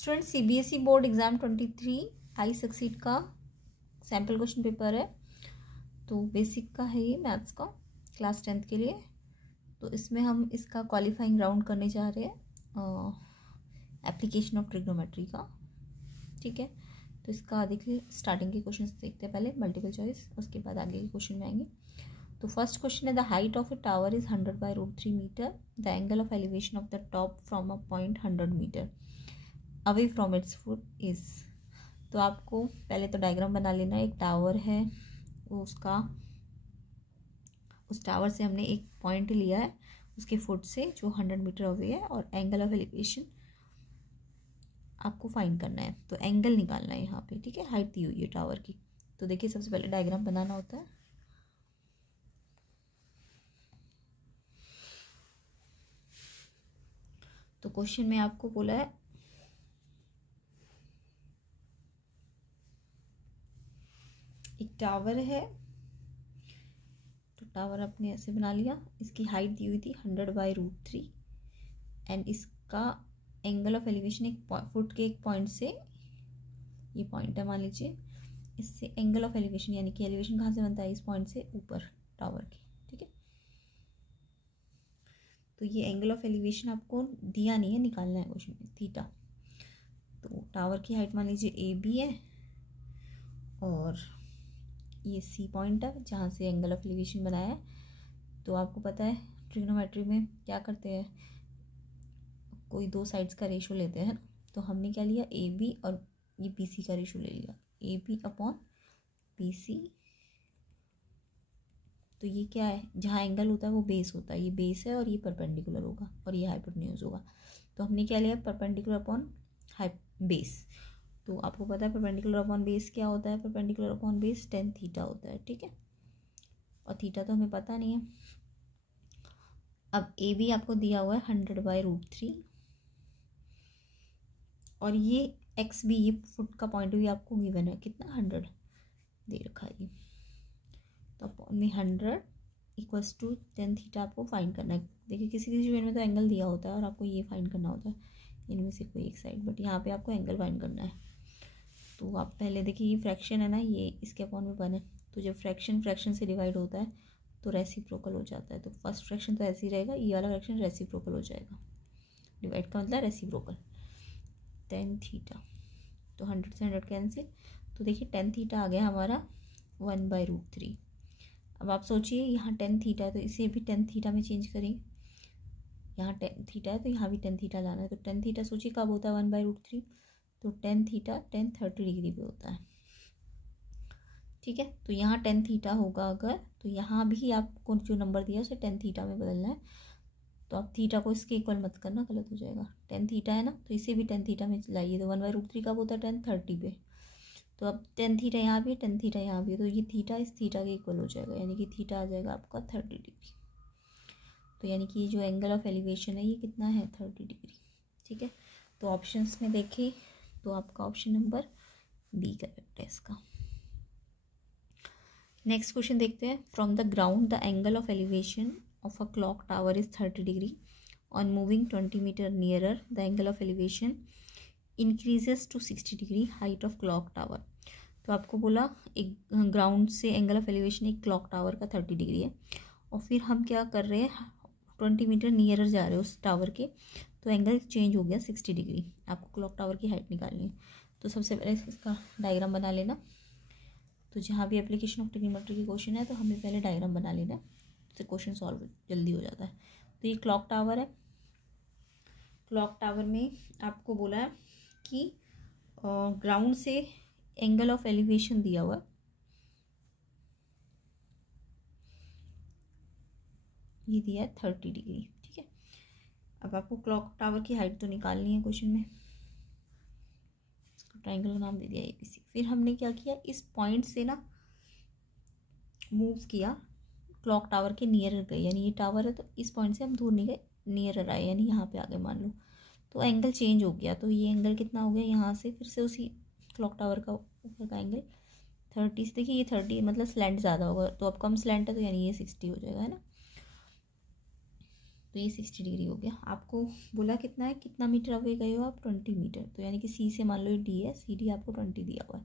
Student CBSE board exam 23 I succeed का sample question paper है। तो बेसिक का है ये मैथ्स का क्लास 10th के लिए। तो इसमें हम इसका क्वालिफाइंग राउंड करने जा रहे हैं एप्लीकेशन ऑफ ट्रिग्नोमेट्री का। ठीक है, तो इसका देखिए स्टार्टिंग के क्वेश्चन देखते हैं, पहले मल्टीपल चॉइस, उसके बाद आगे के क्वेश्चन में आएंगे। तो फर्स्ट क्वेश्चन है the height of a tower is 100/√3 metre, the angle of elevation of the top from a point 100 metre away from its foot is. तो आपको पहले तो डायग्राम बना लेना है। एक टावर है, उसका उस टावर से हमने एक पॉइंट लिया है उसके फुट से जो 100 मीटर अवे है, और एंगल ऑफ एलिवेशन आपको फाइंड करना है। तो एंगल निकालना है यहाँ पे। ठीक है, हाइट दी हुई है टावर की। तो देखिए सबसे पहले डायग्राम बनाना होता है। तो क्वेश्चन में आपको बोला है एक टावर है, तो टावर आपने ऐसे बना लिया। इसकी हाइट दी हुई थी 100/√3 एंड इसका एंगल ऑफ एलिवेशन एक फुट के एक पॉइंट से, ये पॉइंट है मान लीजिए, इससे एंगल ऑफ एलिवेशन यानी कि एलिवेशन कहाँ से बनता है, इस पॉइंट से ऊपर टावर के। ठीक है, तो ये एंगल ऑफ एलिवेशन आपको दिया नहीं है, निकालना है क्वेश्चन में, थीटा। तो टावर की हाइट मान लीजिए ए बी है और ये सी पॉइंट है जहाँ से एंगल ऑफ एलिवेशन बनाया है। तो आपको पता है ट्रिग्नोमेट्री में क्या करते हैं, कोई दो साइड्स का रेशो लेते हैं। तो हमने क्या लिया, ए बी और ये बी सी का रेशो ले लिया, A B upon B C. तो ये क्या है, जहाँ एंगल होता है वो बेस होता है, ये बेस है और ये परपेंडिकुलर होगा और ये हाइपोटेन्यूज होगा। तो हमने क्या लिया, परपेंडिकुलर अपॉन बेस। तो आपको पता है परपेंडिकुलर अपॉन बेस क्या होता है, perpendicular upon base tan theta होता है। ठीक है, और थीटा तो हमें पता नहीं है। अब ए बी आपको दिया हुआ है 100/√3 और ये एक्स बी, ये फुट का पॉइंट भी आपको गिवन है, कितना 100 दे रखा है ये। तो अपॉन में 100 इक्वल्स टू tan थीटा आपको फाइंड करना है। देखिए किसी किसी में तो एंगल दिया होता है और आपको ये फाइंड करना होता है इनमें से कोई एक साइड, बट यहाँ पे आपको एंगल फाइंड करना है। तो आप पहले देखिए ये फ्रैक्शन है ना, ये इसके अपॉन में 1 है। तो जब फ्रैक्शन से डिवाइड होता है तो रेसिप्रोकल हो जाता है। तो फर्स्ट फ्रैक्शन तो ऐसे ही रहेगा, ये वाला फ्रैक्शन रेसिप्रोकल हो जाएगा। डिवाइड का मतलब रेसिप्रोकल, tan थीटा। तो 100 से 100 कैंसिल। तो देखिए tan थीटा आ गया हमारा 1/√3। अब आप सोचिए यहाँ tan थीटा है तो इसे भी tan थीटा में चेंज करें। यहाँ tan थीटा है तो यहाँ भी tan थीटा लाना है। तो tan थीटा सोचिए कब होता है 1/√3, तो tan थीटा tan 30 डिग्री पे होता है। ठीक है, तो यहाँ tan थीटा होगा अगर, तो यहाँ भी आपको जो नंबर दिया उसे tan थीटा में बदलना है। तो आप थीटा को इसके इक्वल मत करना, गलत हो जाएगा। tan थीटा है ना, तो इसे भी tan थीटा में लाइए। तो 1/√3 कब होता है, tan 30 पे। तो अब tan थीटा यहाँ भी है, tan थीटा यहाँ भी है, तो ये थीटा इस थीटा के इक्वल हो जाएगा, यानी कि थीटा आ जाएगा आपका 30 डिग्री। तो यानी कि जो एंगल ऑफ एलिवेशन है ये कितना है, 30 डिग्री। ठीक है, तो ऑप्शंस में देखें तो आपका ऑप्शन नंबर बी करेक्ट है इसका। नेक्स्ट क्वेश्चन देखते हैं। From the ground the angle of elevation of a clock tower is 30 degree on moving 20 metre nearer the angle of elevation increases to 60 degree height of clock tower. तो आपको बोला एक ground से angle of elevation एक clock tower का 30 degree है, और फिर हम क्या कर रहे हैं, 20 मीटर नियरर जा रहे हैं उस टावर के, तो एंगल चेंज हो गया 60 डिग्री। आपको क्लॉक टावर की हाइट निकालनी है। तो सबसे पहले इसका डायग्राम बना लेना। तो जहाँ भी एप्लीकेशन ऑफ ट्रिग्नोमेट्री की क्वेश्चन है तो हमें पहले डायग्राम बना लेना, तो क्वेश्चन सॉल्व जल्दी हो जाता है। तो ये क्लॉक टावर है। क्लॉक टावर में आपको बोला है कि ग्राउंड से एंगल ऑफ एलिवेशन दिया हुआ, ये दिया है 30 डिग्री। ठीक है, अब आपको क्लॉक टावर की हाइट तो निकालनी है क्वेश्चन में। ट्रायंगल का नाम दे दिया ABC। फिर हमने क्या किया, इस पॉइंट से ना मूव किया, क्लॉक टावर के नियरर गए, यानी ये टावर है तो इस पॉइंट से हम दूर नहीं गए, नियरर आए, यानी यहाँ पे आ गए मान लो। तो एंगल चेंज हो गया। तो ये एंगल कितना हो गया, यहाँ से फिर से उसी क्लॉक टावर का ऊपर का एंगल 30 से, देखिए ये 30 मतलब स्लैंट ज़्यादा होगा, तो अब कम स्लैंट है तो यानी ये 60 हो जाएगा, है ना। तो ये 60 डिग्री हो गया। आपको बोला कितना है, कितना मीटर अवे गए हो आप, 20 मीटर। तो यानी कि सी से मान लो ये डी है, सी डी आपको 20 दिया हुआ है,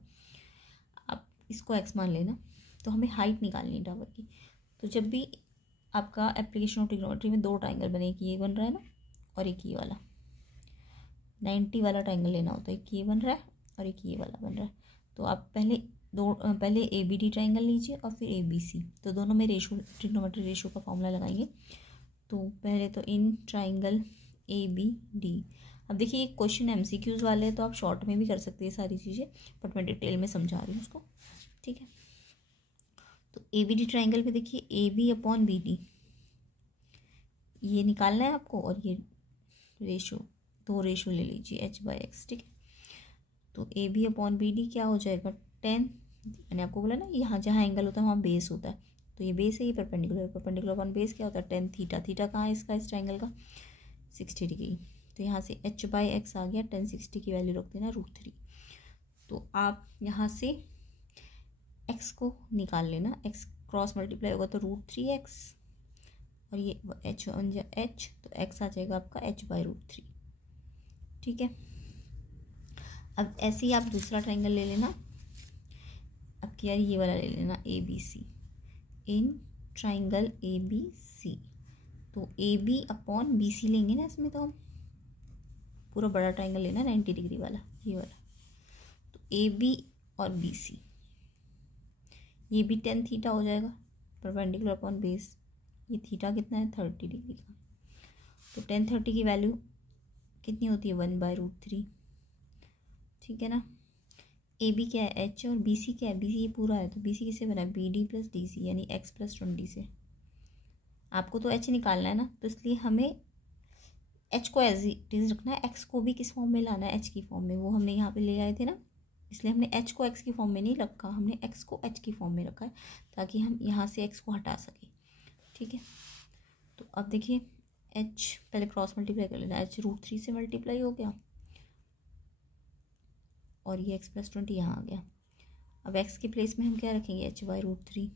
आप इसको एक्स मान लेना। तो हमें हाइट निकालनी है टावर की। तो जब भी आपका एप्लीकेशन ऑफ ट्रिग्नोमेट्री में दो ट्राइंगल बने, एक ये बन रहा है ना और एक ये वाला 90 वाला ट्राइंगल लेना होता है, एक ये बन रहा है और एक ये वाला बन रहा है। तो आप पहले ए बी डी ट्राइंगल लीजिए और फिर ए बी सी। तो दोनों में रेशो, ट्रिग्नोमेट्री रेशो का फॉर्मूला लगाएंगे। तो पहले तो in triangle A B D. अब देखिए ये क्वेश्चन एमसीक्यूज वाले हैं, तो आप शॉर्ट में भी कर सकते हैं सारी चीज़ें, बट मैं डिटेल में समझा रही हूँ उसको, ठीक है। तो ए बी डी ट्राइंगल में देखिए A B upon B D ये निकालना है आपको, और ये रेशो, दो रेशो ले लीजिए एच बाई एक्स, ठीक है। तो A B upon B D क्या हो जाएगा, 10। मैंने आपको बोला ना यहाँ जहाँ एंगल होता है वहाँ बेस होता है, तो ये बेस है, ये परपेंडिकुलर, परपेंडिकुलर अपॉन बेस क्या होता है 10 थीटा। थीटा कहाँ है इसका, इस ट्राइंगल का 60 डिग्री। तो यहाँ से एच बाई एक्स आ गया, 10 60 की वैल्यू रख देना √3। तो आप यहाँ से एक्स को निकाल लेना, एक्स क्रॉस मल्टीप्लाई होगा तो √3x, और ये एच बन जाए एच, तो एक्स आ जाएगा आपका एच बाई √3, ठीक है। अब ऐसे ही आप दूसरा ट्राइंगल ले लेना, अब क्या ये वाला ले लेना A B C, in triangle A B C. तो A B upon B C लेंगे ना इसमें, तो हम पूरा बड़ा ट्राइंगल लेना 90 डिग्री वाला, ये वाला। तो ए बी और बी सी, ये भी 10 थीटा हो जाएगा, परपेंडिकुलर अपॉन बेस। ये थीटा कितना है 30 डिग्री का। तो 10 30 की वैल्यू कितनी होती है 1/√3, ठीक है ना। ए बी क्या है एच, और बी सी क्या है, बी सी ये पूरा है, तो बी सी किससे बना है B D plus D C, यानी एक्स प्लस 20 से। आपको तो एच निकालना है ना, तो इसलिए हमें एच को एज इट इज रखना है, एक्स को भी किस फॉर्म में लाना है, एच की फॉर्म में। वो हमने यहाँ पे ले आए थे ना, इसलिए हमने एच को एक्स की फॉर्म में नहीं रखा, हमने एक्स को एच की फॉर्म में रखा है, ताकि हम यहाँ से एक्स को हटा सकें, ठीक है। तो अब देखिए एच पहले क्रॉस मल्टीप्लाई कर लेना, एच √3 से मल्टीप्लाई हो गया, और ये एक्स प्लस 20 यहाँ आ गया। अब एक्स के प्लेस में हम क्या रखेंगे, एच बाई √3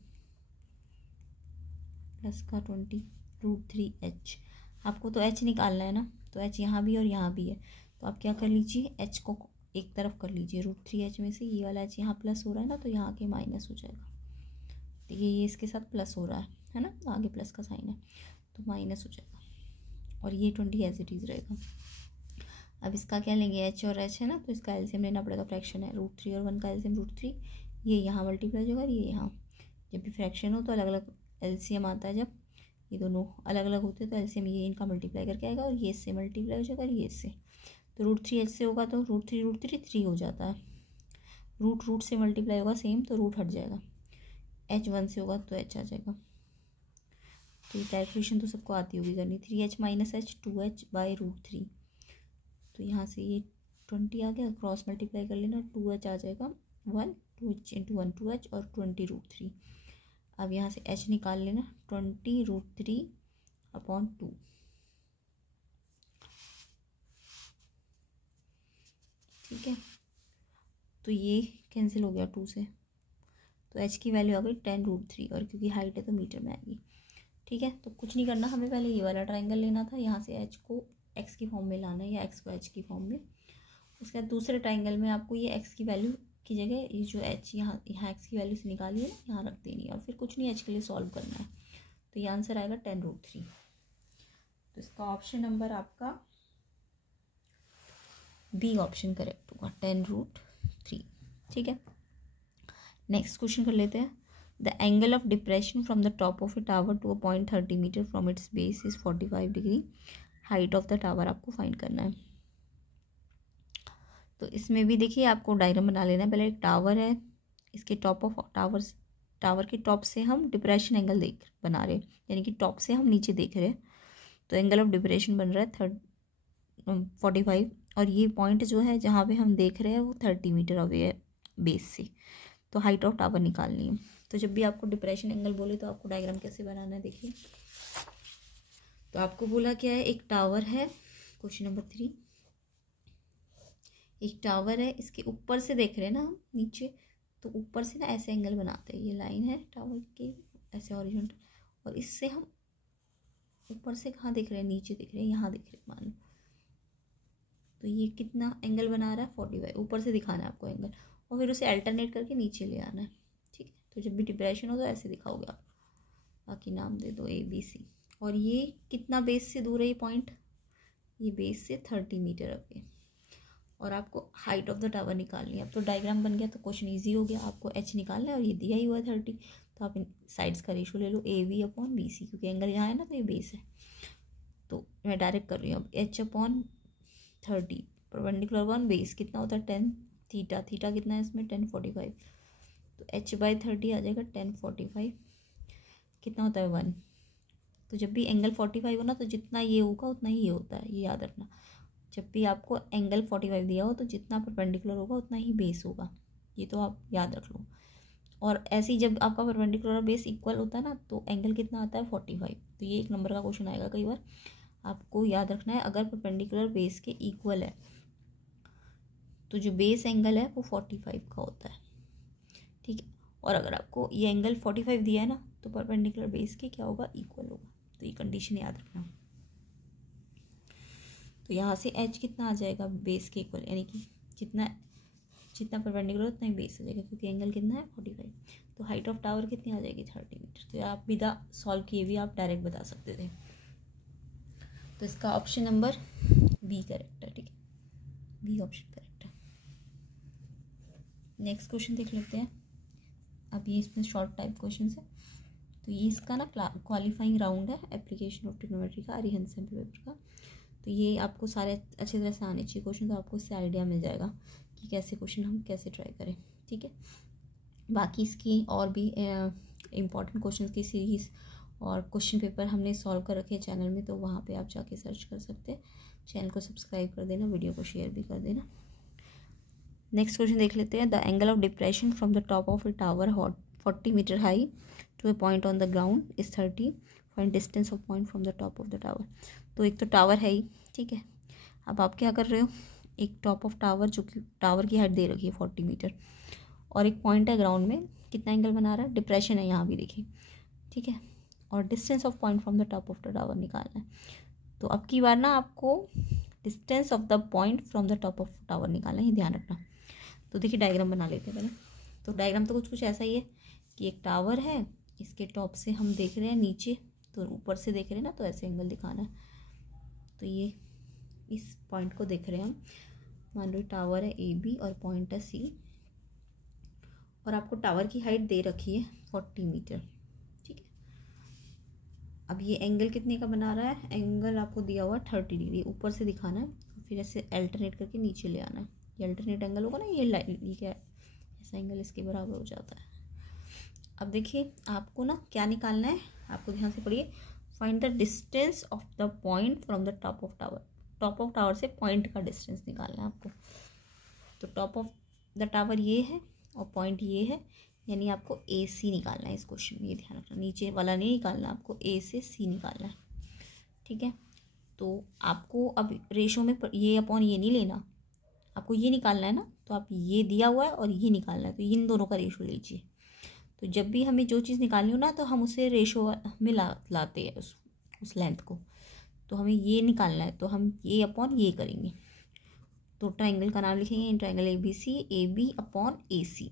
प्लस का 20 √3h। आपको तो एच निकालना है ना, तो एच यहाँ भी और यहाँ भी है, तो आप क्या कर लीजिए, एच को एक तरफ कर लीजिए, √3h में से ये वाला एच यहाँ प्लस हो रहा है ना, तो यहाँ आके माइनस हो जाएगा। देखिए ये इसके साथ प्लस हो रहा है ना, आगे प्लस का साइन है, तो माइनस हो जाएगा, और ये 20 एज इट इज़ रहेगा। अब इसका क्या लेंगे, एच और एच है ना, तो इसका एलसीएम लेना पड़ेगा, फ्रैक्शन है, √3 और 1 का एलसीएम √3, ये यहाँ मल्टीप्लाई होगा और ये यहाँ। जब भी फ्रैक्शन हो तो अलग अलग एलसीएम आता है, जब ये दोनों अलग अलग होते हैं तो एलसीएम ये इनका मल्टीप्लाई करके आएगा, और ये इससे मल्टीप्लाई हो जाएगा और ये इससे। तो √3h से होगा तो √3 3 हो जाता है, रूट से मल्टीप्लाई होगा सेम, तो रूट हट जाएगा। h 1 से होगा तो h आ जाएगा। तो ये कैलकुलेशन तो सबको आती होगी करनी, 3h minus h 2h by √3। तो यहाँ से ये 20 आ गया, क्रॉस मल्टीप्लाई कर लेना, 2h आ जाएगा 1, 2h इंटू 1 2h और 20 √3। अब यहाँ से h निकाल लेना, 20 √3 अपॉन 2, ठीक है। तो ये कैंसिल हो गया 2 से, तो h की वैल्यू आ गई 10 √3, और क्योंकि हाइट है तो मीटर में आएगी, ठीक है। तो कुछ नहीं करना, हमें पहले ये वाला ट्राइंगल लेना था, यहाँ से h को x की फॉर्म में लाना है, या x को h की फॉर्म में। उसके बाद दूसरे ट्राइंगल में आपको ये x की वैल्यू की जगह ये जो h यहाँ x की वैल्यू से निकाली है ना, यहाँ रख देनी है, और फिर कुछ नहीं h के लिए सॉल्व करना है। तो ये आंसर आएगा 10 √3। तो इसका ऑप्शन नंबर आपका बी ऑप्शन करेक्ट होगा, 10 √3, ठीक है। नेक्स्ट क्वेश्चन कर लेते हैं। The angle of depression from the top of a tower to a point 30 metre from its base is 45 degree. Height of the tower आपको फाइंड करना है। तो इसमें भी देखिए आपको डायग्राम बना लेना है। पहले एक टावर है, इसके टॉप ऑफ टावर के टॉप से हम डिप्रेशन एंगल बना रहे हैं, यानी कि टॉप से हम नीचे देख रहे हैं। तो एंगल ऑफ डिप्रेशन बन रहा है 45, और ये पॉइंट जो है जहाँ पे हम देख रहे हैं वो 30 मीटर अवे है बेस से। तो हाइट ऑफ टावर निकालनी है। तो जब भी आपको डिप्रेशन एंगल बोले तो आपको डायग्राम कैसे बनाना है, देखिए। तो आपको बोला क्या है, एक टावर है, क्वेश्चन नंबर 3, एक टावर है, इसके ऊपर से देख रहे हैं ना हम नीचे, तो ऊपर से ना ऐसे एंगल बनाते हैं, ये लाइन है टावर की ऐसे हॉरिजॉन्टल, और इससे हम ऊपर से कहाँ दिख रहे हैं, नीचे दिख रहे हैं, यहाँ दिख रहे हैं मान लो। तो ये कितना एंगल बना रहा है 45, ऊपर से दिखाना है आपको एंगल, और फिर उसे अल्टरनेट करके नीचे ले आना है। ठीक है, तो जब भी डिप्रेशन हो तो ऐसे दिखाओगे आप। बाकी नाम दे दो ABC। और ये कितना बेस से दूर है ये पॉइंट, ये बेस से 30 मीटर अवे। और आपको हाइट ऑफ द टावर निकालनी है। अब तो डायग्राम बन गया तो क्वेश्चन ईजी हो गया। आपको H निकालना है और ये दिया ही हुआ है 30, तो आप इन साइड्स का रेशो ले लो AB/BC, क्योंकि एंगल यहाँ है ना तो ये बेस है। तो मैं डायरेक्ट कर रही हूँ अब H/30 परपेंडिकुलर वन बेस कितना होता है 10 थीटा। थीटा कितना है इसमें 1045, तो H/30 आ जाएगा 1045, कितना होता है 1। तो जब भी एंगल 45 हो ना तो जितना ये होगा उतना ही ये होता है, ये याद रखना। जब भी आपको एंगल 45 दिया हो तो जितना परपेंडिकुलर होगा उतना ही बेस होगा, ये तो आप याद रख लो। और ऐसे ही जब आपका परपेंडिकुलर और बेस इक्वल होता है ना तो एंगल कितना आता है 45। तो ये 1 नंबर का क्वेश्चन आएगा कई बार, आपको याद रखना है। अगर परपेंडिकुलर बेस के इक्वल है तो जो बेस एंगल है वो 45 का होता है। ठीक है, और अगर आपको ये एंगल 45 दिया है ना तो परपेंडिकुलर बेस के क्या होगा, इक्वल होगा। तो ये कंडीशन याद रखना। तो यहाँ से H कितना आ जाएगा बेस के इक्वल, यानी कि जितना परपेंडिकुलर उतना ही बेस हो जाएगा, क्योंकि एंगल कितना है 45। तो हाइट ऑफ टावर कितनी आ जाएगी 30 मीटर। तो आप बिना सॉल्व किए भी आप डायरेक्ट बता सकते थे। तो इसका ऑप्शन नंबर B करेक्ट है। ठीक है, B ऑप्शन करेक्ट है। नेक्स्ट क्वेश्चन देख लेते हैं। अब ये इसमें शॉर्ट टाइप क्वेश्चन है। तो ये इसका ना क्वालिफाइंग राउंड है एप्लीकेशन ऑफ ट्रिग्नोमेट्री का, अरिहंत सैम्पल पेपर का। तो ये आपको सारे अच्छी तरह से आने चाहिए क्वेश्चन, तो आपको इससे आइडिया मिल जाएगा कि कैसे क्वेश्चन हम कैसे ट्राई करें। ठीक है, बाकी इसकी और भी इम्पॉर्टेंट क्वेश्चन की सीरीज़ और क्वेश्चन पेपर हमने सॉल्व कर रखे हैं चैनल में, तो वहाँ पे आप जाके सर्च कर सकते हैं। चैनल को सब्सक्राइब कर देना, वीडियो को शेयर भी कर देना। नेक्स्ट क्वेश्चन देख लेते हैं। The angle of depression from the top of a tower 40 metre high to a point on the ground is 30, find distance of point from the top of the tower. तो एक तो tower है ही, ठीक है। अब आप क्या कर रहे हो, एक टॉप ऑफ टावर जो कि टावर की हाइट दे रखी है 40 मीटर, और एक पॉइंट है ग्राउंड में, कितना एंगल बना रहा है, डिप्रेशन है यहाँ भी देखिए, ठीक है। और distance of point from the top of the tower निकालना है। तो अब की बार ना आपको distance of the point from the top of tower निकालना है, ध्यान रखना। तो देखिए डायग्राम बना लेते हैं पहले। तो डायग्राम तो कुछ ऐसा ही है कि एक टावर है, इसके टॉप से हम देख रहे हैं नीचे, तो ऊपर से देख रहे हैं ना, तो ऐसे एंगल दिखाना है। तो ये इस पॉइंट को देख रहे हैं हम, मान लो टावर है AB और पॉइंट है C, और आपको टावर की हाइट दे रखी है 40 मीटर, ठीक है। अब ये एंगल कितने का बना रहा है, एंगल आपको दिया हुआ 30 डिग्री, ऊपर से दिखाना है, फिर ऐसे अल्टरनेट करके नीचे ले आना है। ये अल्टरनेट एंगल होगा ना, ये लाइन, ये क्या ऐसा एंगल इसके बराबर हो जाता है। अब देखिए आपको ना क्या निकालना है, आपको ध्यान से पढ़िए। Find the distance of the point from the top of tower. Top of tower से पॉइंट का डिस्टेंस निकालना है आपको। तो टॉप ऑफ द टावर ये है और पॉइंट ये है, यानी आपको AC निकालना है इस क्वेश्चन में, ये ध्यान रखना। नीचे वाला नहीं निकालना, आपको A से C निकालना है, ठीक है। तो आपको अब रेशो में ये अपॉन ये नहीं लेना, आपको ये निकालना है ना, तो आप ये दिया हुआ है और ये निकालना है, तो इन दोनों का रेशो लीजिए। तो जब भी हमें जो चीज़ निकालनी हो ना, तो हम उसे रेशो में लाते हैं उस लेंथ को। तो हमें ये निकालना है, तो हम ये अपॉन ये करेंगे। तो ट्रायंगल का नाम लिखेंगे, triangle ABC, AB upon AC।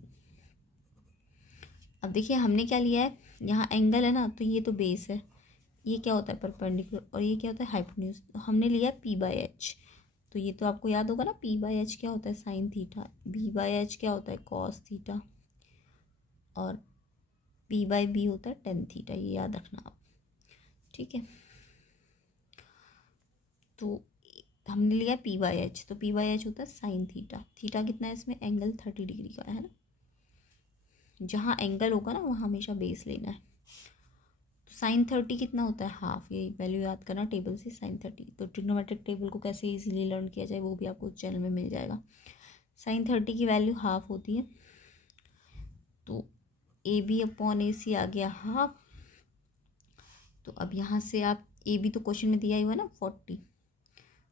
अब देखिए हमने क्या लिया है, यहाँ एंगल है ना, तो ये तो बेस है, ये क्या होता है परपेंडिकुलर, और ये क्या होता है हाइपोटेन्यूज। तो हमने लिया P/H। तो ये तो आपको याद होगा ना, P/H क्या होता है साइन थीटा, B/H क्या होता है कॉस थीटा, और P/B होता है टेन थीटा, ये याद रखना आप, ठीक है। तो हमने लिया P/H, तो P/H होता है साइन थीटा। थीटा कितना है इसमें, एंगल 30 डिग्री का है ना। जहाँ एंगल होगा ना वहाँ हमेशा बेस लेना है। तो साइन 30 कितना होता है, हाफ, ये वैल्यू याद करना टेबल से, साइन 30। तो ट्रिग्नोमेट्रिक टेबल को कैसे इजीली लर्न किया जाए वो भी आपको चैनल में मिल जाएगा। साइन 30 की वैल्यू हाफ होती है, तो AB अपॉन AC आ गया हाफ। तो अब यहाँ से आप AB तो क्वेश्चन में दिया ही हुआ ना 40,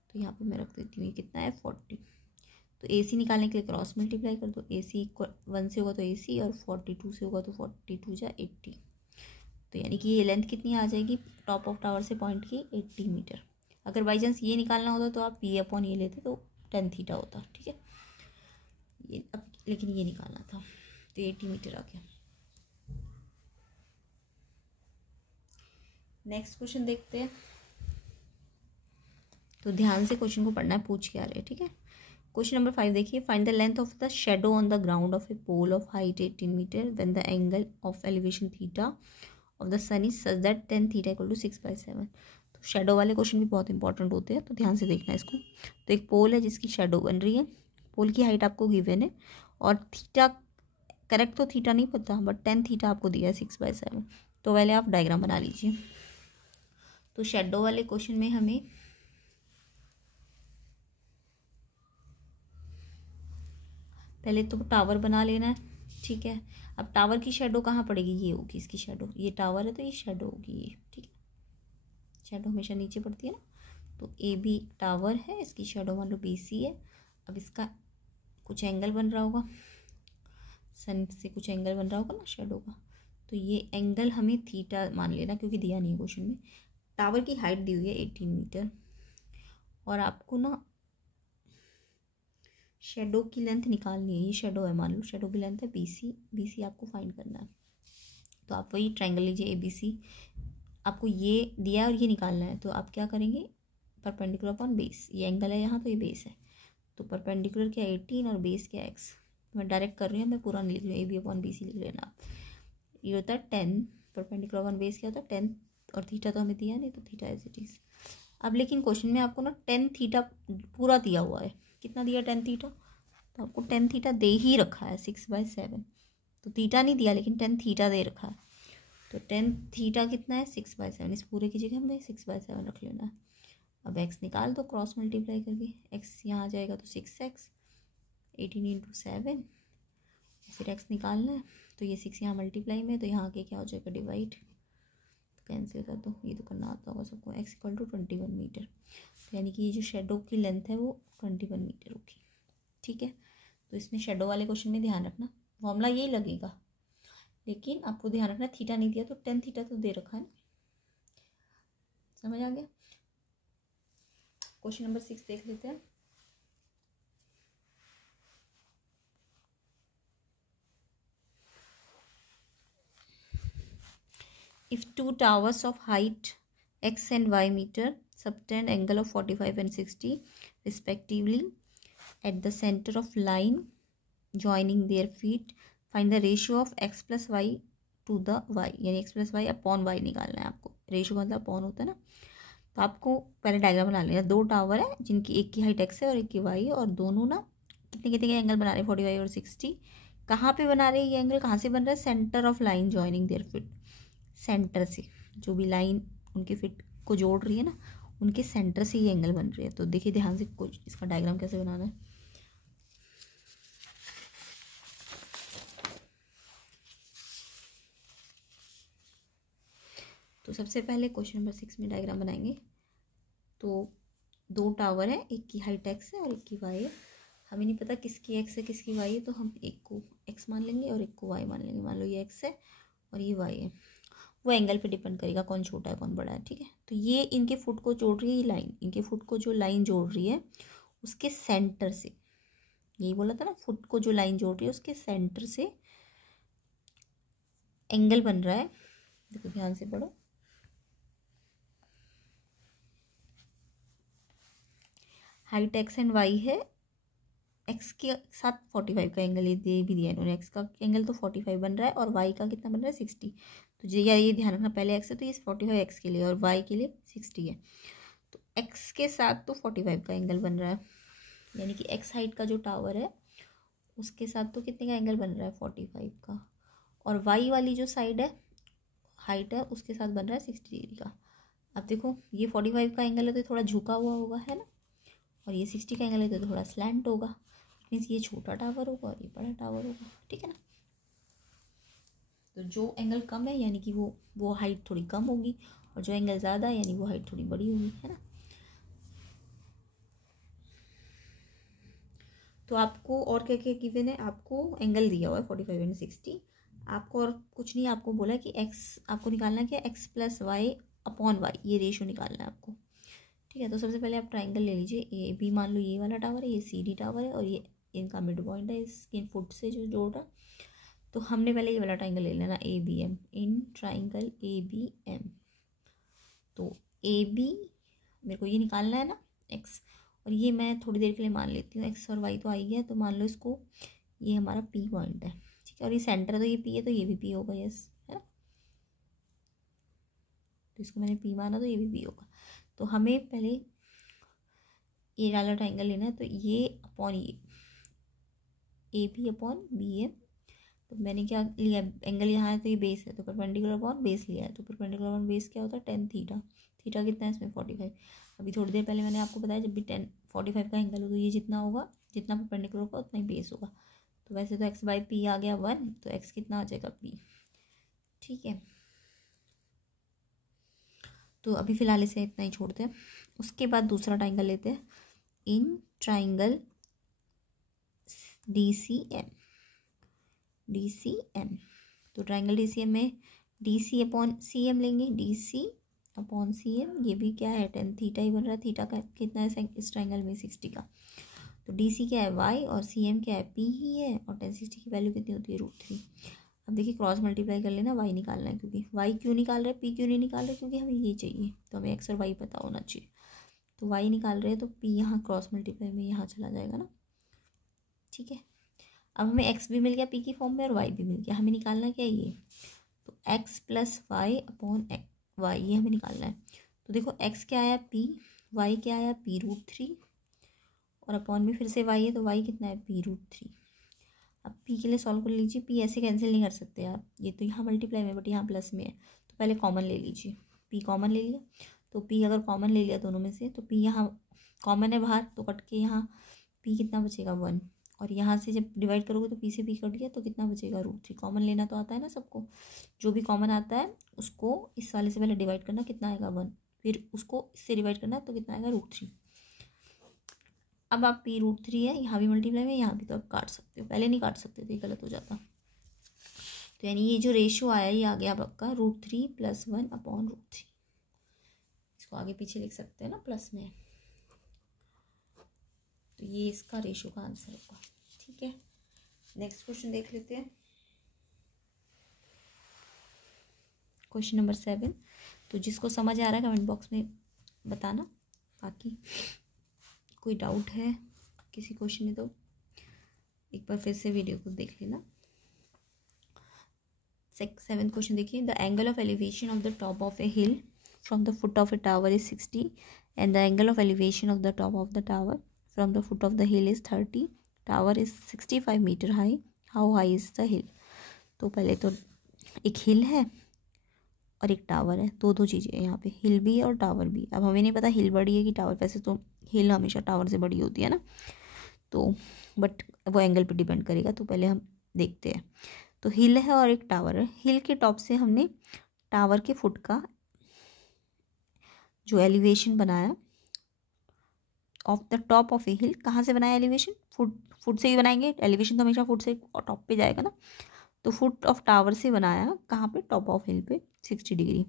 तो यहाँ पे मैं रख देती हूँ ये कितना है 40। तो AC निकालने के लिए क्रॉस मल्टीप्लाई कर दो, AC 1 से होगा तो AC, और 42 से होगा तो 42 जा 80। तो यानी कि ये लेंथ कितनी आ जाएगी टॉप ऑफ टावर से पॉइंट की 80 मीटर। अगर बाई चांस ये निकालना होता तो आप पी अपॉन ये लेते तो टेन थीटा होता, ठीक है। ये अब लेकिन ये निकालना था तो 80 मीटर आ गया। नेक्स्ट क्वेश्चन देखते हैं। तो ध्यान से क्वेश्चन को पढ़ना है, पूछ के आ रहे हैं, ठीक है। क्वेश्चन नंबर 5 देखिए, find the length of the shadow on the ground of a pole of height 18 metre when the angle of elevation theta of the sun is such that tan theta equal to 6/7। तो shadow वाले question भी बहुत important होते हैं, तो ध्यान से देखना है इसको। तो एक पोल है जिसकी शेडो बन रही है, पोल की हाइट आपको गिवन है और थीटा करेक्ट तो थीटा नहीं पता बट टेन थीटा आपको दिया है 6/7। तो पहले आप डायग्राम बना लीजिए। तो शेडो वाले क्वेश्चन में हमें पहले तो टावर बना लेना है, ठीक है। अब टावर की शेडो कहाँ पड़ेगी, ये होगी इसकी शेडो, ये टावर है तो ये शेडो होगी ये, ठीक है। शेडो हमेशा नीचे पड़ती है ना, तो ए बी टावर है, इसकी शेडो मान लो BC है। अब इसका कुछ एंगल बन रहा होगा, सन से कुछ एंगल बन रहा होगा ना शेडो का, तो ये एंगल हमें थीटा मान लेना क्योंकि दिया नहीं है क्वेश्चन में। टावर की हाइट दी हुई है 18 मीटर और आपको ना शेडो की लेंथ निकालनी है। ये शेडो है, मान लो शेडो की लेंथ है BC आपको फाइंड करना है। तो आप वही ट्रायंगल लीजिए ABC, आपको ये दिया है और ये निकालना है। तो आप क्या करेंगे, परपेंडिकुलर अपॉन बेस, ये एंगल है यहाँ तो ये बेस है, तो परपेंडिकुलर क्या 18 और बेस क्या x। मैं डायरेक्ट कर रही हूँ, मैं पूरा नहीं लिख रही हूँ, AB अपॉन BC लिख लेना आप। ये होता है 10, परपेंडिकुलर अपॉन बेस क्या होता है 10, और थीटा तो हमें दिया नहीं तो थीटा एज इट इज़। अब लेकिन क्वेश्चन में आपको ना 10 थीटा पूरा दिया हुआ है, कितना दिया 10 थीटा, तो आपको 10 थीटा दे ही रखा है 6/7। तो थीटा नहीं दिया लेकिन 10 थीटा दे रखा है, तो 10 थीटा कितना है 6/7, इस पूरे की जगह हमें 6/7 रख लेना है। अब x निकाल दो क्रॉस मल्टीप्लाई करके, x यहाँ आ जाएगा तो 6x, 18 × 7, फिर x निकालना है तो ये 6 यहाँ मल्टीप्लाई में, तो यहाँ आके क्या हो जाएगा डिवाइड, तो कैंसिल कर दो, ये तो करना आता होगा सबको। x इक्वल टू 21 मीटर, तो यानी कि ये जो शेडो की लेंथ है वो 21 मीटर होगी, ठीक है। तो इसमें शेडो वाले क्वेश्चन में ध्यान रखना फॉर्मूला यही लगेगा, लेकिन आपको ध्यान रखना थीटा नहीं दिया तो 10 थीटा तो दे रखा है, समझ आ गया। क्वेश्चन नंबर 6 देख लेते हैं। If two towers of height x and y meter subtend angle of 45 and 60 respectively at the center of line joining their feet, find the ratio of x plus y to the y, यानी x plus y upon y निकालना है आपको। Ratio मतलब upon होता है ना, तो आपको पहले डायग्राम बना लेना। दो टावर है जिनकी एक की हाइट x है और एक की y है, और दोनों ना कितने कितने के एंगल बना रहे हैं 45 और 60। कहाँ पे बना रहे हैं ये एंगल, कहाँ से बन रहा है, centre of line joining their fit, centre से जो भी लाइन उनके फिट को जोड़ रही है ना उनके सेंटर से ये एंगल बन रही है। तो देखिए ध्यान से कुछ इसका डायग्राम कैसे बनाना है। तो सबसे पहले क्वेश्चन नंबर 6 में डायग्राम बनाएंगे। तो दो टावर है, एक की हाइट x है और एक की y है। हमें नहीं पता किसकी x है किसकी y है, तो हम एक को x मान लेंगे और एक को y मान लेंगे। मान लो ये x है और ये y है, वो एंगल पे डिपेंड करेगा कौन छोटा है कौन बड़ा है, ठीक है। तो ये इनके फुट को जोड़ रही है, ये लाइन इनके फुट को जो लाइन जोड़ रही है उसके सेंटर से, यही बोला था ना, फुट को जो लाइन जोड़ रही है उसके सेंटर से एंगल बन रहा है। देखो ध्यान से पढ़ो, हाइट x एंड y है, x के साथ 45 का एंगल ये दे भी दिया इन्होंने, x का एंगल तो 45 बन रहा है और y का कितना बन रहा है 60। तो ये ध्यान रखना, पहले x है तो ये 45 x के लिए और y के लिए 60 है। तो x के साथ तो 45 का एंगल बन रहा है, यानी कि x हाइट का जो टावर है उसके साथ तो कितने का एंगल बन रहा है 45 का, और y वाली जो साइड है हाइट है उसके साथ बन रहा है 60 डिग्री का। अब देखो ये 45 का एंगल है तो थोड़ा झुका हुआ होगा, है ना, और ये 60 का एंगल है तो थोड़ा स्लैंट होगा, मीन्स ये छोटा टावर होगा और ये बड़ा टावर होगा, ठीक है ना। तो जो एंगल कम है यानी कि वो हाइट थोड़ी कम होगी, और जो एंगल ज़्यादा है यानी वो हाइट थोड़ी बड़ी होगी, है ना। तो आपको और क्या क्या गिवन है, आपको एंगल दिया हुआ है 45 एंड 60, आपको और कुछ नहीं, आपको बोला कि एक्स आपको निकालना है क्या, X plus Y upon Y, ये रेशियो निकालना है आपको। ठीक है, तो सबसे पहले आप ट्राइंगल ले लीजिए। ए बी मान लो ये वाला टावर है, ये सी डी टावर है, और ये इनका मिड पॉइंट है इसके फुट से जो जोड़ रहा। तो हमने पहले ये वाला ट्राइंगल ले लेना, A B M, in triangle A B M. तो ए बी मेरे को ये निकालना है ना एक्स, और ये मैं थोड़ी देर के लिए मान लेती हूँ एक्स और वाई तो आई है, तो मान लो इसको ये हमारा पी पॉइंट है। ठीक है, और ये सेंटर है तो ये पी है, तो ये भी पी होगा, यस है ना। तो इसको मैंने पी माना तो ये भी पी होगा। तो हमें पहले ये वाला ट्राइंगल लेना है, तो ये अपॉन ये A B upon B M. तो मैंने क्या लिया, एंगल यहाँ है तो ये बेस है, तो परपेंडिकुलर अपॉन बेस लिया है। तो परपेंडिकुलर अपॉन बेस क्या होता है, 10 थीटा। थीटा कितना है इसमें 45। अभी थोड़ी देर पहले मैंने आपको बताया जब भी 45 का एंगल हो तो ये जितना होगा, जितना परपेंडिकुलर होगा उतना ही बेस होगा। तो वैसे तो एक्स बाई पी आ गया 1, तो एक्स कितना आ जाएगा पी। ठीक है, तो अभी फ़िलहाल इसे इतना ही छोड़ते हैं। उसके बाद दूसरा ट्राइंगल लेते हैं, in triangle D C M. D C M, तो ट्राइंगल डी सी एम में D C upon C M लेंगे, D C upon C M. ये भी क्या है, 10 थीटा ही बन रहा है। थीटा का कितना है इस ट्राइंगल में, 60 का। तो डी सी क्या है वाई, और सी एम क्या है पी ही है, और 10 60 की वैल्यू कितनी होती है √3। अब देखिए क्रॉस मल्टीप्लाई कर लेना, वाई निकालना है, क्योंकि वाई क्यों निकाल रहे हैं, पी क्यों नहीं निकाल रहे, क्योंकि हमें ये चाहिए, तो हमें एक्स और वाई पता होना चाहिए। तो वाई निकाल रहे हैं तो पी यहाँ क्रॉस मल्टीप्लाई में यहाँ चला जाएगा ना। ठीक है, अब हमें एक्स भी मिल गया पी की फॉर्म में और वाई भी मिल गया। हमें निकालना क्या है ये, तो X plus Y upon Y, ये हमें निकालना है। तो देखो एक्स क्या आया पी, वाई क्या आया पी √3, और अपॉन में फिर से वाई है, तो वाई कितना है पी √3। अब पी के लिए सॉल्व कर लीजिए, पी ऐसे कैंसिल नहीं कर सकते आप, ये तो यहाँ मल्टीप्लाई में बट यहाँ प्लस में है, तो पहले कॉमन ले लीजिए। पी कॉमन ले लिया, तो पी अगर कॉमन ले लिया दोनों में से, तो पी यहाँ कॉमन है बाहर, तो कट के यहाँ पी कितना बचेगा 1, और यहाँ से जब डिवाइड करोगे तो पी से पी कट गया, तो कितना बचेगा √3। कॉमन लेना तो आता है ना सबको, जो भी कॉमन आता है उसको इस वाले से पहले डिवाइड करना, कितना आएगा 1, फिर उसको इससे डिवाइड करना तो कितना आएगा √3। अब आप पी √3 है, यहाँ भी मल्टीप्लाई में, यहाँ भी, तो आप काट सकते हो, पहले नहीं काट सकते थे, गलत हो जाता। तो यानी ये जो रेशियो आया ये आ गया आपका √3 + 1 अपॉन √3। इसको आगे पीछे लिख सकते हैं ना प्लस में, तो ये इसका रेशियो का आंसर होगा। ठीक है, नेक्स्ट क्वेश्चन देख लेते हैं, क्वेश्चन नंबर 7। तो जिसको समझ आ रहा है कमेंट बॉक्स में बताना, बाकी कोई डाउट है किसी क्वेश्चन में तो एक बार फिर से वीडियो को देख लेना। 7th क्वेश्चन देखिए, the angle of elevation of the top of a hill from the foot of a tower is 60 and the angle of elevation of the top of the tower from the foot of the hill is 30। Tower is 65 metre high, how high is the hill. तो पहले तो एक हिल है और एक tower है, दो चीज़ें हैं यहाँ पे, हिल भी है और टावर भी। अब हमें नहीं पता हिल बड़ी है कि टावर, वैसे तो हिल हमेशा टावर से बड़ी होती है ना, तो बट वो एंगल पे डिपेंड करेगा। तो पहले हम देखते हैं, तो हिल है और एक टावर है। हिल के टॉप से हमने टावर के फुट का जो एलिवेशन बनाया, of the top of a हिल, कहाँ से बनाया एलिवेशन, फुट से ही बनाएंगे, एलिवेशन तो हमेशा फुट से टॉप पे जाएगा ना। तो फुट ऑफ टावर से बनाया, कहाँ पे, टॉप ऑफ हिल पे 60 डिग्री।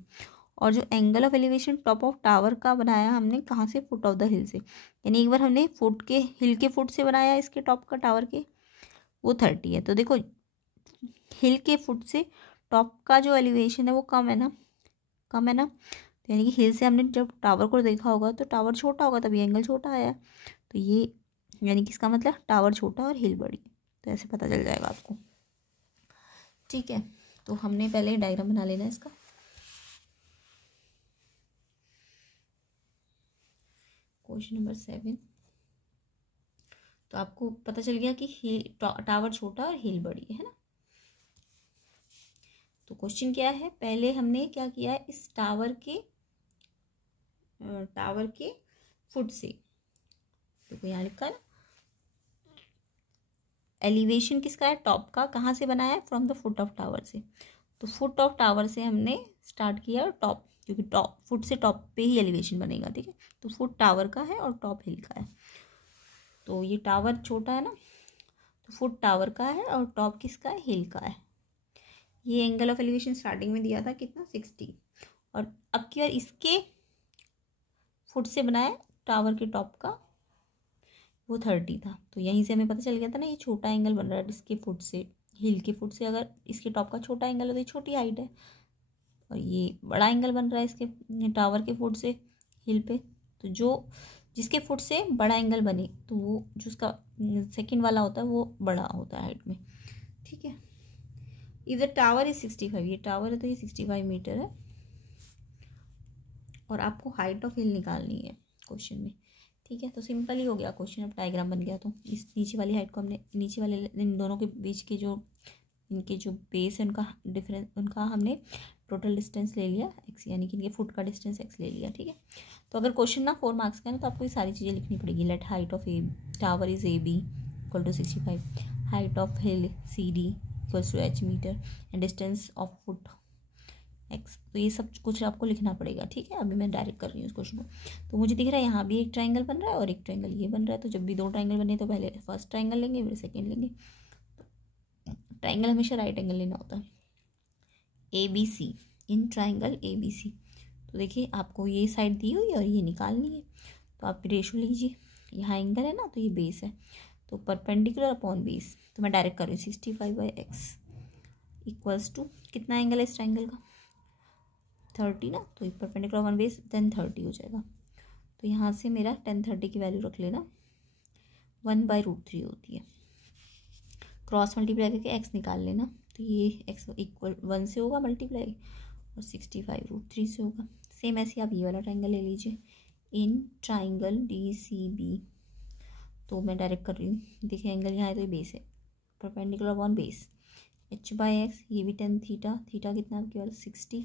और जो angle of elevation top of tower का बनाया हमने कहाँ से, फुट ऑफ द हिल से। यानी एक बार हमने फुट के हिल के फुट से बनाया इसके टॉप का टावर के, वो 30 है। तो देखो हिल के फुट से टॉप का जो एलिवेशन है वो कम है ना, कम है ना। तो यानी कि हिल से हमने जब टावर को देखा होगा तो टावर छोटा होगा, तभी एंगल छोटा आया। तो ये यानी कि इसका मतलब टावर छोटा और हिल बड़ी, तो ऐसे पता चल जाएगा आपको। ठीक है, तो हमने पहले डायग्राम बना लेना है इसका। क्वेश्चन नंबर 7, तो आपको पता चल गया कि टावर छोटा और हिल बड़ी है ना। तो क्वेश्चन क्या है, पहले हमने क्या किया है, इस टावर के फुट से, देखो यहाँ लिखा है ना, एलिवेशन किसका है, टॉप का, कहाँ से बनाया है, from the foot of tower से। तो फुट ऑफ टावर से हमने स्टार्ट किया टॉप, क्योंकि टॉप फुट से टॉप पे ही एलिवेशन बनेगा। ठीक है, तो फुट टावर का है और टॉप हिल का है। तो ये टावर छोटा है ना, तो फुट टावर का है और टॉप किसका है, हिल का है। ये एंगल ऑफ एलिवेशन स्टार्टिंग में दिया था कितना 60, और अब की बार इसके फुट से बनाया टावर के टॉप का वो 30 था। तो यहीं से हमें पता चल गया था ना ये छोटा एंगल बन रहा है इसके फुट से, हिल के फुट से अगर इसके टॉप का छोटा एंगल है तो ये छोटी हाइट है, और ये बड़ा एंगल बन रहा है इसके टावर के फुट से हिल पे। तो जो जिसके फुट से बड़ा एंगल बने तो वो जो उसका सेकंड वाला होता है वो बड़ा होता है हाइट में, ठीक है। इधर टावर इज 65, ये टावर है तो ये 65 मीटर है, और आपको हाइट ऑफ हिल निकालनी है क्वेश्चन में, ठीक है। तो सिंपल ही हो गया क्वेश्चन, अब डायग्राम बन गया। तो इस नीचे वाली हाइट को हमने, नीचे वाले इन दोनों के बीच के जो इनके जो बेस है उनका डिफरेंस, उनका हमने टोटल डिस्टेंस ले लिया एक्स, यानी कि इनके फुट का डिस्टेंस एक्स ले लिया, ठीक है। तो अगर क्वेश्चन ना 4 मार्क्स का है ना तो आपको ये सारी चीज़ें लिखनी पड़ेगी। Let height of a tower is A B equal to 65, height of hill C D equals to H metre, and distance of foot X. तो ये सब कुछ आपको लिखना पड़ेगा, ठीक है। अभी मैं डायरेक्ट कर रही हूँ इस क्वेश्चन को। तो मुझे दिख रहा है यहाँ भी एक ट्राइंगल बन रहा है और एक ट्राइंगल ये बन रहा है। तो जब भी दो ट्राइंगल बने तो पहले फर्स्ट ट्राइंगल लेंगे फिर सेकेंड लेंगे। ट्राइंगल हमेशा राइट एंगल लेना होता है। A B C, in triangle A B C. तो देखिए आपको ये साइड दी हुई है और ये निकालनी है, तो आप रेशो लीजिए। यहाँ एंगल है ना तो ये बेस है, तो परपेंडिकुलर अपॉन बेस। तो मैं डायरेक्ट कर रही हूँ 65/x इक्वल्स टू कितना एंगल है इस ट्राइंगल का 30 ना, तो परपेंडिकुलर अपॉन बेस 1030 हो जाएगा। तो यहाँ से मेरा 1030 की वैल्यू रख लेना, 1/√3 होती है। क्रॉस मल्टीप्लाई करके एक्स निकाल लेना, तो ये एक्स इक्वल 1 से होगा मल्टीप्लाई और 65√3 से होगा। सेम ऐसे आप ये वाला ट्राइंगल ले लीजिए, in triangle D C B. तो मैं डायरेक्ट कर रही हूँ, देखिए एंगल यहाँ है तो ये बेस है, परपेंडिकुलर अपॉन बेस h/x, ये भी 10 थीटा, थीटा कितना आपके वाला 60,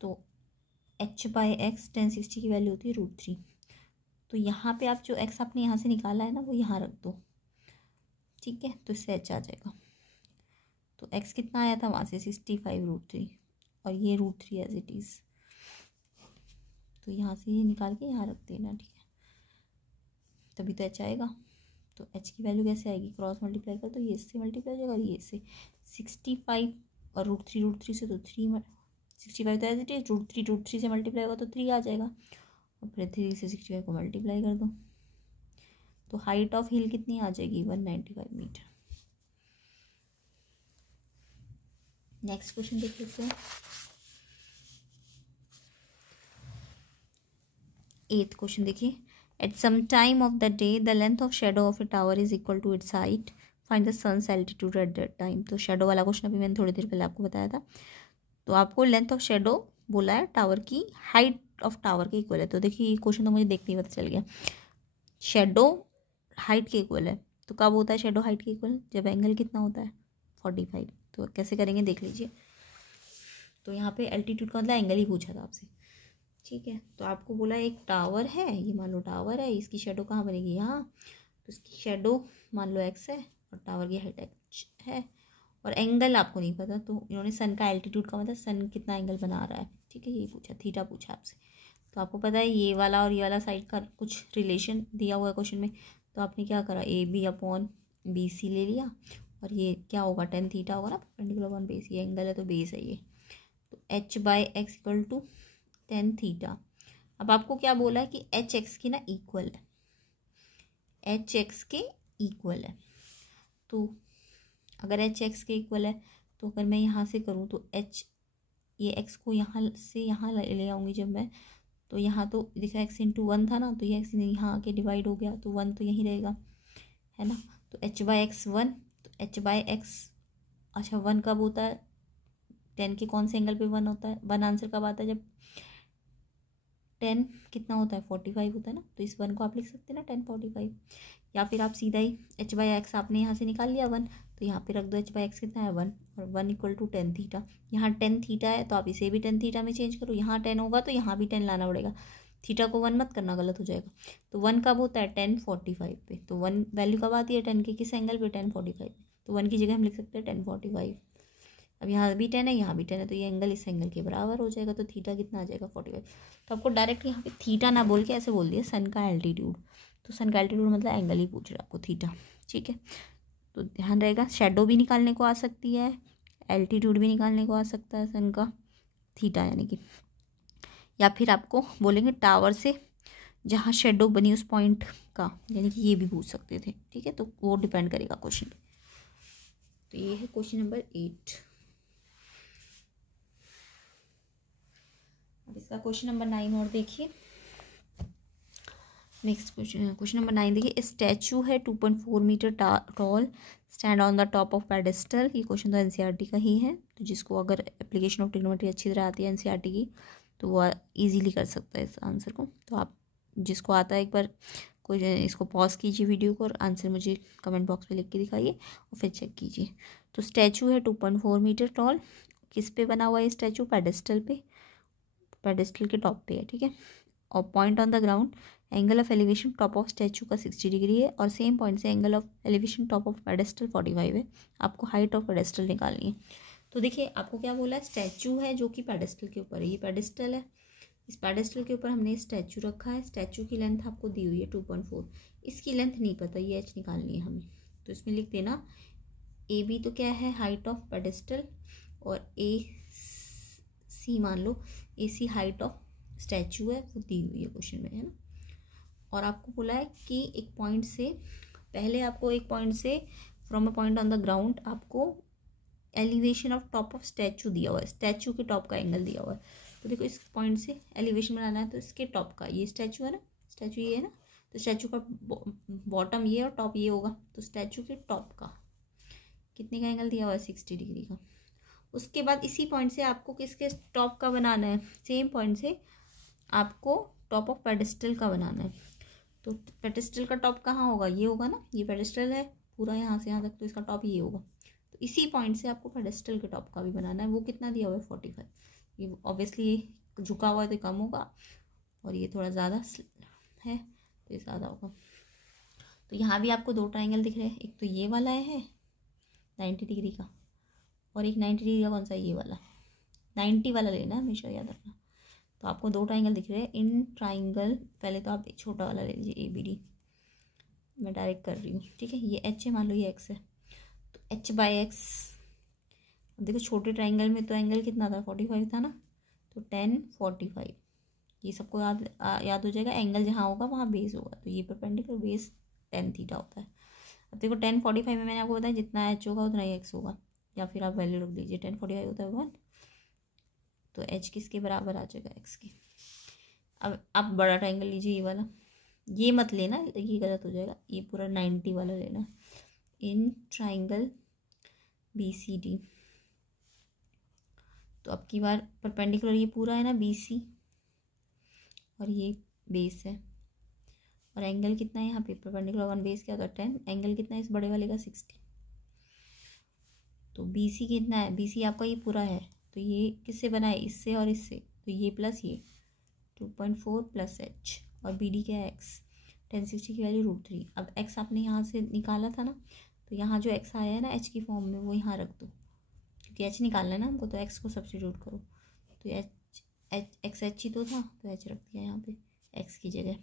तो h/x 1060 की वैल्यू होती है √3। तो यहाँ पे आप जो x आपने यहाँ से निकाला है ना वो यहाँ रख दो, ठीक है। तो इससे h आ जाएगा। तो x कितना आया था वहाँ से 65√3, और ये √3 एज इट इज़। तो यहाँ से ये निकाल के यहाँ रख देना, ठीक है, तभी तो h आएगा। तो h की वैल्यू कैसे आएगी, क्रॉस मल्टीप्लाई कर तो ये इससे मल्टीप्लाई हो जाएगा और ये इससे 65 और √3 से तो 3 65 तो एज इट इज, √3 से मल्टीप्लाई होगा तो 3 आ जाएगा, और फिर 3 से 65 को मल्टीप्लाई कर दो। तो हाइट ऑफ हिल कितनी आ जाएगी 195 मीटर। नेक्स्ट क्वेश्चन देख लेते हैं। 8th क्वेश्चन देखिए, at some time of the day the length of shadow of a tower is equal to its height, find the sun's altitude at that time. तो shadow वाला question अभी मैंने थोड़ी देर पहले आपको बताया था। तो आपको लेंथ ऑफ शेडो बोला है टावर की, हाइट ऑफ टावर के इक्वल है। तो देखिए ये क्वेश्चन तो मुझे देखते ही पता चल गया, शेडो हाइट के इक्वल है। तो कब होता है शेडो हाइट के इक्वल, जब एंगल कितना होता है 45। तो कैसे करेंगे देख लीजिए। तो यहाँ पे एल्टीट्यूड का मतलब एंगल ही पूछा था आपसे, ठीक है। तो आपको बोला एक टावर है, ये मान लो टावर है, इसकी शेडो कहाँ बनेगी यहाँ, तो इसकी शेडो मान लो एक्स है और टावर की हाइट एच है, और एंगल आपको नहीं पता। तो इन्होंने सन का एल्टीट्यूड का मतलब सन कितना एंगल बना रहा है, ठीक है, यही पूछा, थीटा पूछा आपसे। तो आपको पता है ये वाला और ये वाला साइड का कुछ रिलेशन दिया हुआ है क्वेश्चन में। तो आपने क्या करा, A B upon B C ले लिया, और ये क्या होगा 10 थीटा होगा ना, परपेंडिकुलर अपॉन बेस, ये एंगल है तो बेस है ये। तो h/x इक्वल टू 10 थीटा। अब आपको क्या बोला है कि एच एक्स की ना इक्वल है, एच एक्स के इक्वल है। तो अगर एच एक्स के इक्वल है तो अगर मैं यहाँ से करूँ तो एच, ये एक्स को यहाँ से यहाँ ले आऊँगी जब मैं, तो यहाँ तो देखा एक्स इंटू 1 था ना, तो ये एक्स यहाँ आके डिवाइड हो गया, तो 1 तो यहीं रहेगा, है ना। तो h/x 1, तो h/x, अच्छा 1 कब होता है, 10 के कौन से एंगल पे 1 होता है, 1 आंसर कब आता है जब 10 कितना होता है 45 होता है ना। तो इस 1 को आप लिख सकते हैं ना 1045, या फिर आप सीधा ही h/x आपने यहाँ से निकाल लिया 1, तो यहाँ पे रख दो h/x कितना है 1, और 1 इक्वल टू 10 थीटा। यहाँ 10 थीटा है तो आप इसे भी 10 थीटा में चेंज करो, यहाँ 10 होगा तो यहाँ भी 10 लाना पड़ेगा, थीटा को 1 मत करना, गलत हो जाएगा। तो 1 कब होता है 1045 पे, तो 1 वैल्यू कब आती है 10 के किस एंगल पे 1045, तो 1 की जगह हम लिख सकते हैं 1045। अब यहाँ भी 10 है यहाँ भी 10 है, तो ये एंगल इस एंगल के बराबर हो जाएगा, तो थीटा कितना आ जाएगा 45। तो आपको डायरेक्ट यहाँ पे थीटा ना बोल के ऐसे बोल दिया सन का एल्टीट्यूड, तो सन का एल्टीट्यूड मतलब एंगल ही पूछ रहा है आपको थीटा, ठीक है। तो ध्यान रहेगा शेडो भी निकालने को आ सकती है, एल्टीट्यूड भी निकालने को आ सकता है सन का, थीटा यानी कि, या फिर आपको बोलेंगे टावर से जहाँ शेडो बनी उस पॉइंट का, यानी कि ये भी पूछ सकते थे। ठीक है, तो वो डिपेंड करेगा क्वेश्चन पे। तो ये है क्वेश्चन नंबर 8। अब इसका क्वेश्चन नंबर 9 और देखिए। नेक्स्ट क्वेश्चन नंबर 9 देखिए। स्टैचू है 2.4 metre tall, stand on the top of pedestal. ये क्वेश्चन तो एनसीईआरटी का ही है, तो जिसको अगर एप्लीकेशन ऑफ ट्रिग्नोमेट्री अच्छी तरह आती है एनसीईआरटी की, तो वो इजीली कर सकता है इस आंसर को। तो आप जिसको आता है एक बार कोई इसको पॉज कीजिए वीडियो को और आंसर मुझे कमेंट बॉक्स में लिख के दिखाइए और फिर चेक कीजिए। तो स्टैचू है 2.4 मीटर टॉल, किस पे बना हुआ है स्टैचू? पेडेस्टल पे, पेडेस्टल के टॉप पे है। ठीक है, और point on the ground, angle of elevation top of statue का 60 डिग्री है, और सेम पॉइंट से angle of elevation top of pedestal 45 है। आपको हाइट ऑफ पेडेस्टल निकालनी है। तो देखिए आपको क्या बोला है, स्टैचू है जो कि पेडेस्टल के ऊपर है, ये पेडेस्टल है, इस पेडेस्टल के ऊपर हमने स्टैचू रखा है। स्टैचू की लेंथ आपको दी हुई है 2.4, इसकी लेंथ नहीं पता, ये एच निकालनी है हमें। तो इसमें लिख देना ए बी तो क्या है, हाइट ऑफ पेडेस्टल, और ए सी मान लो, ए सी हाइट ऑफ स्टैचू है, वो दी हुई है क्वेश्चन में, है ना। और आपको बोला है कि एक पॉइंट से, पहले आपको एक पॉइंट से from a point on the ground आपको elevation of top of statue दिया हुआ है, स्टैचू के टॉप का एंगल दिया हुआ है। तो देखो इस पॉइंट से एलिवेशन बनाना है, तो इसके टॉप का, ये स्टैचू है ना, स्टैचू ये है ना, तो स्टैचू का बॉटम ये और टॉप ये होगा, तो स्टैचू के टॉप का कितने का एंगल दिया हुआ है, 60 डिग्री का। उसके बाद इसी पॉइंट से आपको किसके टॉप का बनाना है, सेम पॉइंट से आपको टॉप ऑफ पेडेस्टल का बनाना है। तो पेडेस्टल का टॉप कहाँ होगा, ये होगा ना, ये पेडेस्टल है पूरा यहाँ से यहाँ तक, तो इसका टॉप ये होगा। तो इसी पॉइंट से आपको पेडेस्टल के टॉप का भी बनाना है। वो कितना दिया हुआ है, 45। ये ऑब्वियसली झुका हुआ है तो कम होगा, और ये थोड़ा ज़्यादा है तो ये ज़्यादा होगा। तो यहाँ भी आपको दो ट्राइंगल दिख रहे हैं, एक तो ये वाला है 90 डिग्री का, और एक 90 डिग्री का कौन सा, ये वाला 90 वाला लेना है हमेशा, याद रखना। तो आपको दो ट्राइंगल दिख रहे हैं। इन ट्राइंगल पहले तो आप छोटा वाला ले लीजिए, ए बी डी, मैं डायरेक्ट कर रही हूँ। ठीक है, ये एच है, मान लो ये एक्स है, तो एच बाई एक्स। अब देखो छोटे ट्राइंगल में तो एंगल कितना था, 45 था ना, तो 10 45, ये सबको याद हो जाएगा। एंगल जहाँ होगा वहाँ बेस होगा, तो ये परपेंडिकुलर बेस 10 थीटा होता है। अब देखो 10 45 में मैंने आपको बताया जितना एच होगा उतना ही एक्स होगा, या फिर आप वैल्यू रख दीजिए, 10 45 होता है 1, तो एच किसके बराबर आ जाएगा, एक्स के। अब आप बड़ा ट्राइंगल लीजिए, ये वाला, ये मत लेना, ये गलत हो जाएगा, ये पूरा 90 वाला लेना। In triangle B C D, तो अब की बार परपेंडिकुलर ये पूरा है ना बी सी, और ये बेस है, और एंगल कितना है यहाँ पे, परपेंडिकुलर 1 बेस क्या होता है 10, एंगल कितना है इस बड़े वाले का 60। तो बी सी कितना है, बी सी आपका ये पूरा है, तो ये किससे बना है, इससे और इससे, तो ये प्लस ये 2.4 प्लस एच, और बी डी क्या है, एक्स, 1060 की वैल्यू √3। अब एक्स आपने यहाँ से निकाला था ना, तो यहाँ जो एक्स आया है ना एच की फॉर्म में, वो यहाँ रख दो, क्योंकि एच निकालना है ना हमको, तो एक्स को सब्स्टिट्यूट करो। तो एक्स एच ही तो था, तो एच रख दिया यहाँ पे एक्स की जगह।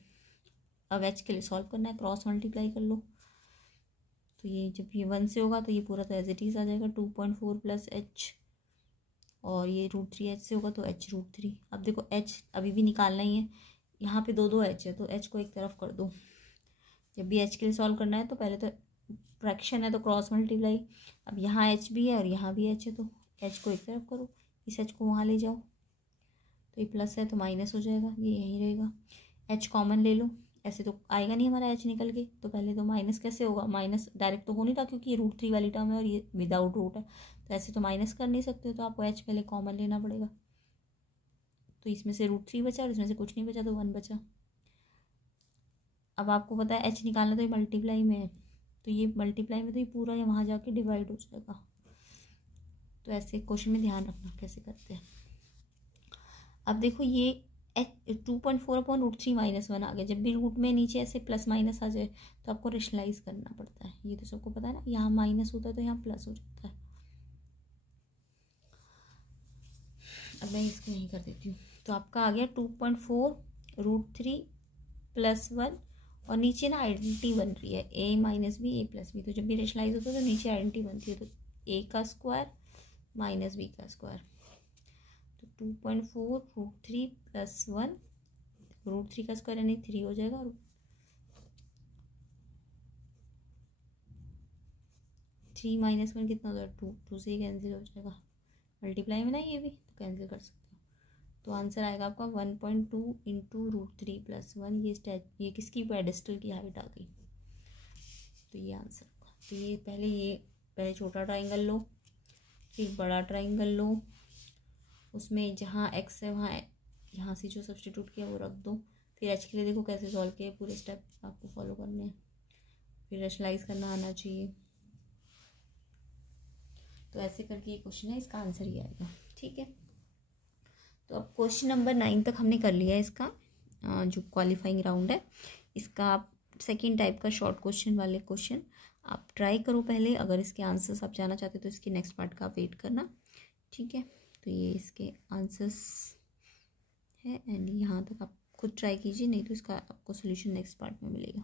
अब एच के लिए सॉल्व करना है, क्रॉस मल्टीप्लाई कर लो, तो ये जब ये 1 से होगा तो ये पूरा तो एज इट इज़ आ जाएगा 2.4 प्लस एच, और ये √3 एच से होगा तो एच √3। अब देखो एच अभी भी निकालना ही है, यहाँ पे दो एच है, तो एच को एक तरफ कर दो। जब भी एच के लिए सॉल्व करना है तो पहले तो फ्रैक्शन है तो क्रॉस मल्टीप्लाई। अब यहाँ एच भी है और यहाँ भी एच है, तो एच को एक तरफ करो, इस एच को वहाँ ले जाओ, तो ये प्लस है तो माइनस हो जाएगा, ये यहीं रहेगा। एच कॉमन ले लो, ऐसे तो आएगा नहीं हमारा एच निकल के, तो पहले तो माइनस कैसे होगा, माइनस डायरेक्ट तो हो नहीं रहा क्योंकि ये √3 वाली टर्म है और ये विदाउट रूट है, तो ऐसे तो माइनस कर नहीं सकते, तो आपको एच पहले कॉमन लेना पड़ेगा। तो इसमें से √3 बचा और इसमें से कुछ नहीं बचा, तो 1 बचा। अब आपको पता है एच निकालना तो ये मल्टीप्लाई में है, तो ये मल्टीप्लाई में तो ये पूरा है वहाँ जाके डिवाइड हो जाएगा। तो ऐसे क्वेश्चन में ध्यान रखना कैसे करते हैं। अब देखो ये 2.4/√3 -1 आ गया। जब भी रूट में नीचे ऐसे प्लस माइनस आ जाए तो आपको रेशनलाइज करना पड़ता है, ये तो सबको पता है ना, यहाँ माइनस होता है तो यहाँ प्लस हो जाता है। अब मैं इसको यहीं कर देती हूँ, तो आपका आ गया 2.4√3 + 1, और नीचे ना आइडेंटिटी बन रही है a - b a + b, तो जब भी रेशनलाइज होता है तो नीचे आइडेंटिटी बनती है, तो a² माइनस बी का स्क्वायर। तो 2.4 √3 + 1, √3 का स्क्वायर यानी 3 हो जाएगा, और 3 - 1 कितना हो जाएगा 2, 2 से ही कैंसिल हो जाएगा, मल्टीप्लाई में ना ये भी, तो कैंसिल कर सकते हो। तो आंसर आएगा आपका 1.2 × √3 + 1। ये किसकी पेडेस्टल की हाइट आ गई, तो ये आंसर होगा। तो ये पहले छोटा ट्राइंगल लो, फिर बड़ा ट्राइंगल लो, उसमें जहाँ एक्स है वहाँ यहाँ से जो सब्सटीट्यूट किया वो रख दो। फिर एच के लिए देखो कैसे सॉल्व किया, पूरे स्टेप आपको फॉलो करने हैं, फिर रैशनलाइज करना आना चाहिए। तो ऐसे करके ये क्वेश्चन है, इसका आंसर ही आएगा। ठीक है, तो अब क्वेश्चन नंबर 9 तक हमने कर लिया है इसका जो क्वालिफाइंग राउंड है। इसका आप सेकेंड टाइप का शॉर्ट क्वेश्चन वाले क्वेश्चन आप ट्राई करो पहले, अगर इसके आंसर्स आप जानना चाहते हो तो इसके नेक्स्ट पार्ट का आप वेट करना। ठीक है, तो ये इसके आंसर्स है, एंड यहाँ तक आप खुद ट्राई कीजिए, नहीं तो इसका आपको सोल्यूशन नेक्स्ट पार्ट में मिलेगा।